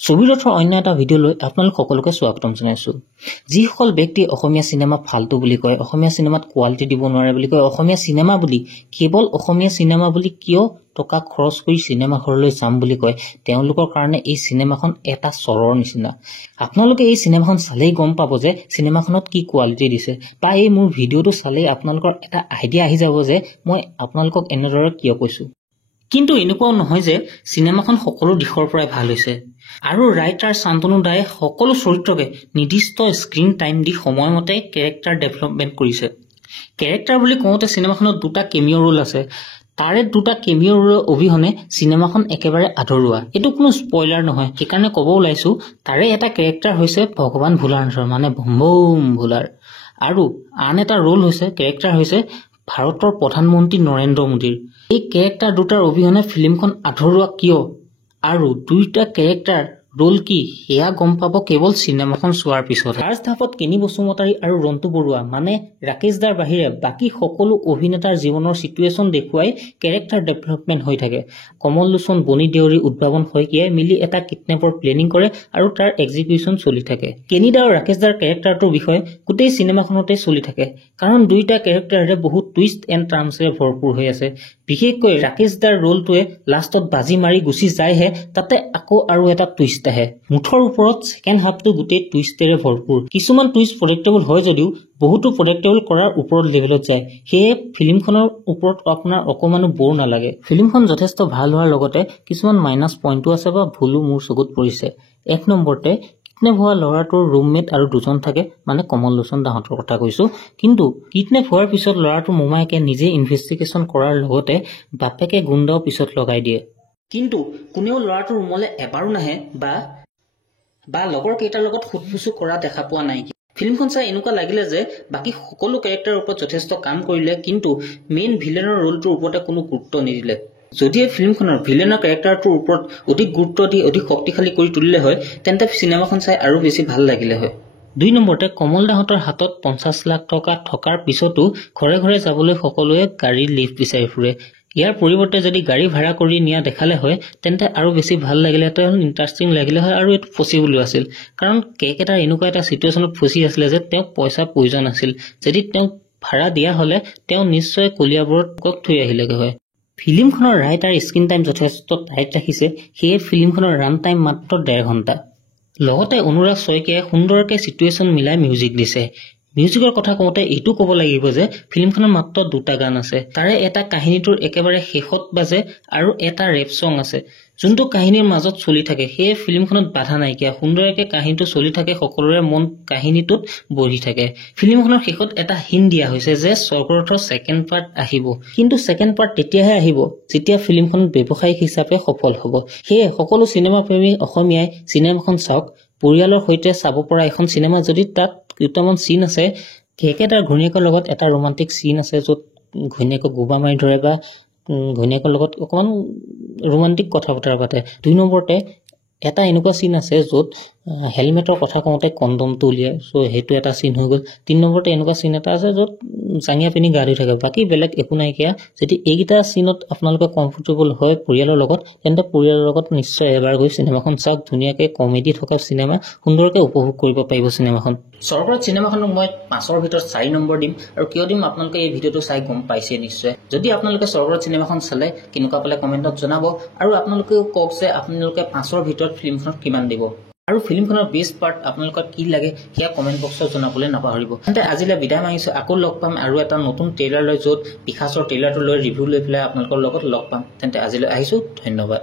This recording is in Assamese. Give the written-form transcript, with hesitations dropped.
ছবিৰথৰ অন্য এটা ভিডিঅ' লৈ আপোনালোক সকলোকে স্বাগতম জনাইছো। যিসকল ব্যক্তি অসমীয়া চিনেমা ফাল্টু বুলি কয়, অসমীয়া চিনেমাত কোৱালিটি দিব নোৱাৰে বুলি কয়, অসমীয়া চিনেমা বুলি কেৱল অসমীয়া চিনেমা বুলি কিয় টকা খৰচ কৰি চিনেমা ঘৰলৈ যাম বুলি কয়, তেওঁলোকৰ কাৰণে এই চিনেমাখন এটা চৰৰ নিচিনা। আপোনালোকে এই চিনেমাখন চালেই গম পাব যে চিনেমাখনত কি কোৱালিটি দিছে, বা এই মোৰ ভিডিঅ'টো চালেই আপোনালোকৰ এটা আইডিয়া আহি যাব যে মই আপোনালোকক এনেদৰে কিয় কৈছো। কিন্তু এনেকুৱাও নহয় যে চিনেমাখন সকলো দিশৰ পৰাই ভাল হৈছে আৰু ৰাইটাৰ শান্তনু দায়ে সকলো চৰিত্ৰকে নিৰ্দিষ্ট স্ক্ৰীন টাইম দি সময়মতে কেৰেক্টাৰ ডেভেলপমেণ্ট কৰিছে। কেৰেক্টাৰ বুলি কওঁতে চিনেমাখনত দুটা কেমিঅ' ৰোল আছে, তাৰে দুটা কেমিঅ' ৰোলৰ অবিহনে চিনেমাখন একেবাৰে আধৰুৱা। এইটো কোনো স্পইলাৰ নহয়, সেইকাৰণে ক'ব ওলাইছো। তাৰে এটা কেৰেক্টাৰ হৈছে ভগৱান ভোলাৰ মানে ভম্বম ভোলাৰ, আৰু আন এটা ৰোল হৈছে কেৰেক্টাৰ হৈছে ভাৰতৰ প্ৰধানমন্ত্ৰী নৰেন্দ্ৰ মোদীৰ। এই কেৰেক্টাৰ দুটাৰ অবিহনে ফিল্মখন আধৰুৱা কিয় আৰু দুইটা কেৰেক্টাৰ ৰোল কি সেয়া গম পাব কেৱল চিনেমাখন চোৱাৰ পিছত। ফাৰ্ষ্ট হাফত কেনি বসুমতাৰী আৰু ৰন্তু বৰুৱা মানে ৰাকেশ দাৰ বাহিৰে বাকী সকলো অভিনেতাৰ জীৱনৰ চিটুৱেশ্যন দেখুৱাই কেৰেক্টাৰ ডেভেলপমেণ্ট হৈ থাকে। কমল লোচন, বনি দেউৰী, উদ্ভাৱন শইকীয়াই মিলি এটা কিডনেপৰ প্লেনিং কৰে আৰু তাৰ এক্সিকিউশ্যন চলি থাকে। কেনি দা আৰু ৰাকেশ দাৰ কেৰেক্টাৰটোৰ বিষয়ে গোটেই চিনেমাখনতে চলি থাকে, কাৰণ দুইটা কেৰেক্টাৰে বহুত টুইষ্ট এণ্ড টাৰ্মছেৰে ভৰপূৰ হৈ আছে। বিশেষকৈ ৰাকেশ দাৰ ৰোলটোৱে লাষ্টত বাজি মাৰি গুচি যায়হে, তাতে আকৌ আৰু এটা টুইষ্ট আহে। মুঠৰ ওপৰত ছেকেণ্ড হাফটো গোটেই টুইষ্টেৰে ভৰপূৰ। কিছুমান টুইষ্ট প্ৰেডিক্টেবল হয় যদিও বহুতো প্ৰেডিক্টেবল কৰাৰ ওপৰত লেভেলত যায়, সেয়ে ফিল্মখনৰ ওপৰত আপোনাৰ অকমানো বৰ নালাগে। ফিল্মখন যথেষ্ট ভাল হোৱাৰ লগতে কিছুমান মাইনাছ পইণ্টো আছে বা ভুলো মোৰ চকুত পৰিছে। এক নম্বৰতে কিডনেপ হোৱা ল'ৰাটোৰ ৰুমমেট আৰু দুজন থাকে, মানে কমল লোচন দাহঁতৰ কথা কৈছো। কিন্তু কিডনেপ হোৱাৰ পিছত ল'ৰাটোৰ মোমায়েকে নিজে ইনভেষ্টিগেশ্যন কৰাৰ লগতে বাপেকে গুণ্ডাও পিছত লগাই দিয়ে, কিন্তু কোনেও ল'ৰাটোৰ ৰুমলৈ এবাৰো নাহে বা লগৰ কেইটাৰ লগত সুধপুচু কৰা দেখা পোৱা নাই। ফিল্মখন চাই এনেকুৱা লাগিলে যে বাকী সকলো কেৰেক্টাৰৰ ওপৰত যথেষ্ট কাম কৰিলে, কিন্তু মেইন ভিলেনৰ ৰোলটোৰ ওপৰতে কোনো গুৰুত্ব নিদিলে। যদিহে ফিল্মখনৰ ভিলেনৰ কেৰেক্টাৰটোৰ ওপৰত অধিক গুৰুত্ব দি অধিক শক্তিশালী কৰি তুলিলে হয়, তেন্তে চিনেমাখন চাই আৰু বেছি ভাল লাগিলে হয়। দুই নম্বৰতে কমল দাহঁতৰ হাতত 50 লাখ টকা থকাৰ পিছতো ঘৰে ঘৰে যাবলৈ সকলোৱে গাড়ীৰ লিফ্ট বিচাৰি ফুৰে। ইয়াৰ পৰিৱৰ্তে যদি গাড়ী ভাড়া কৰি নিয়া দেখালে হয়, তেন্তে আৰু বেছি ভাল লাগিলেহেঁতেন, ইণ্টাৰেষ্টিং লাগিলে হয়, আৰু এইটো পচিবলো আছিল। কাৰণ কেকেটাৰ এনেকুৱা এটা চিটুৱেশ্যনত ফচি আছিলে যে তেওঁক পইচাৰ প্ৰয়োজন আছিল। যদি তেওঁক ভাড়া দিয়া হলে তেওঁ নিশ্চয় কলিয়াবৰত থৈ আহিলেগৈ হয়। ফিল্মখনৰ ৰাইটাৰ স্ক্ৰীন টাইম যথেষ্ট টাইট ৰাখিছে, সেয়ে ফিল্মখনৰ ৰান টাইম মাত্ৰ 1.5 ঘণ্টা। লগতে অনুৰাগ শইকীয়াই সুন্দৰকে চিটুৱেশ্যন মিলাই মিউজিক দিছে। মিউজিকৰ কথা কওঁতে এইটো ক'ব লাগিব যে ফিল্মখনত মাত্ৰ 2টা গান আছে, তাৰে এটা কাহিনীটোৰ একেবাৰে শেষত বাজে আৰু এটা ৰেপ ছং আছে, যোনটো কাহিনীৰ মাজত চলি থাকে। সেয়ে ফিল্মখনত বাধা নাইকিয়া, সুন্দৰকে কাহিনীটো চলি থাকে, সকলোৰে মন কাহিনীটোত বহি থাকে। ফিল্মখনৰ শেষত এটা হিণ্ট দিয়া হৈছে যে স্বৰ্গৰথৰ ছেকেণ্ড পাৰ্ট আহিব, কিন্তু ছেকেণ্ড পাৰ্ট তেতিয়াহে আহিব যেতিয়া ফিল্মখন ব্যৱসায়িক হিচাপে সফল হ'ব। সেয়ে সকলো চিনেমা প্ৰেমী অসমীয়াই চিনেমাখন চাওক, পৰিয়ালৰ সৈতে চাব পৰা এখন চিনেমা। যদি তাত দুটামান চিন আছে, কেকেটাৰ ঘৈণীয়েকৰ লগত এটা ৰোমান্টিক চিন আছে য'ত ঘৈণীয়েকক গোবা মাৰি ধৰে বা ঘৈণীয়েকৰ লগত অকমান ৰোমান্টিক কথা বতৰা পাতে। 2 নম্বৰতে এটা এনেকুৱা চিন আছে য'ত হেলমেটৰ কথা কওঁতে কণ্ডমটো উলিয়ায়, চ' সেইটো এটা চিন হৈ গ'ল। 3 নম্বৰতে এনেকুৱা চিন এটা আছে য'ত জাঙিয়া পিন্ধি গা ধুই থাকে। বাকী বেলেগ একো নাইকিয়া। যদি এইকেইটা চিনত আপোনালোকে কমফৰ্টেবল হয় পৰিয়ালৰ লগত, তেন্তে পৰিয়ালৰ লগত নিশ্চয় এবাৰ গৈ চিনেমাখন চাওক। ধুনীয়াকে কমেডি থকা চিনেমা, সুন্দৰকে উপভোগ কৰিব পাৰিব চিনেমাখন। স্বৰ্গৰথ চিনেমাখনক মই 5ৰ ভিতৰত 4 নম্বৰ দিম, আৰু কিয় দিম আপোনালোকে এই ভিডিঅ'টো চাই গম পাইছে নিশ্চয়। যদি আপোনালোকে স্বৰ্গৰথ চিনেমাখন চালে কেনেকুৱা পালে কমেণ্টত জনাব, আৰু আপোনালোকেও কওক যে আপোনালোকে 5ৰ ভিতৰত ফিল্মখনক কিমান দিব, আৰু ফিল্মখনৰ বেষ্ট পাৰ্ট আপোনালোকৰ কি লাগে সেয়া কমেণ্ট বক্সত জনাবলৈ নাপাহৰিব। তেন্তে আজিলৈ বিদায় মাগিছো, আকৌ লগ পাম আৰু এটা নতুন ট্ৰেইলাৰ লৈ, য'ত পিশাচৰ ট্ৰেইলাৰটো লৈ ৰিভিউ লৈ পেলাই আপোনালোকৰ লগত লগ পাম। তেন্তে আজিলৈ আহিছো, ধন্যবাদ।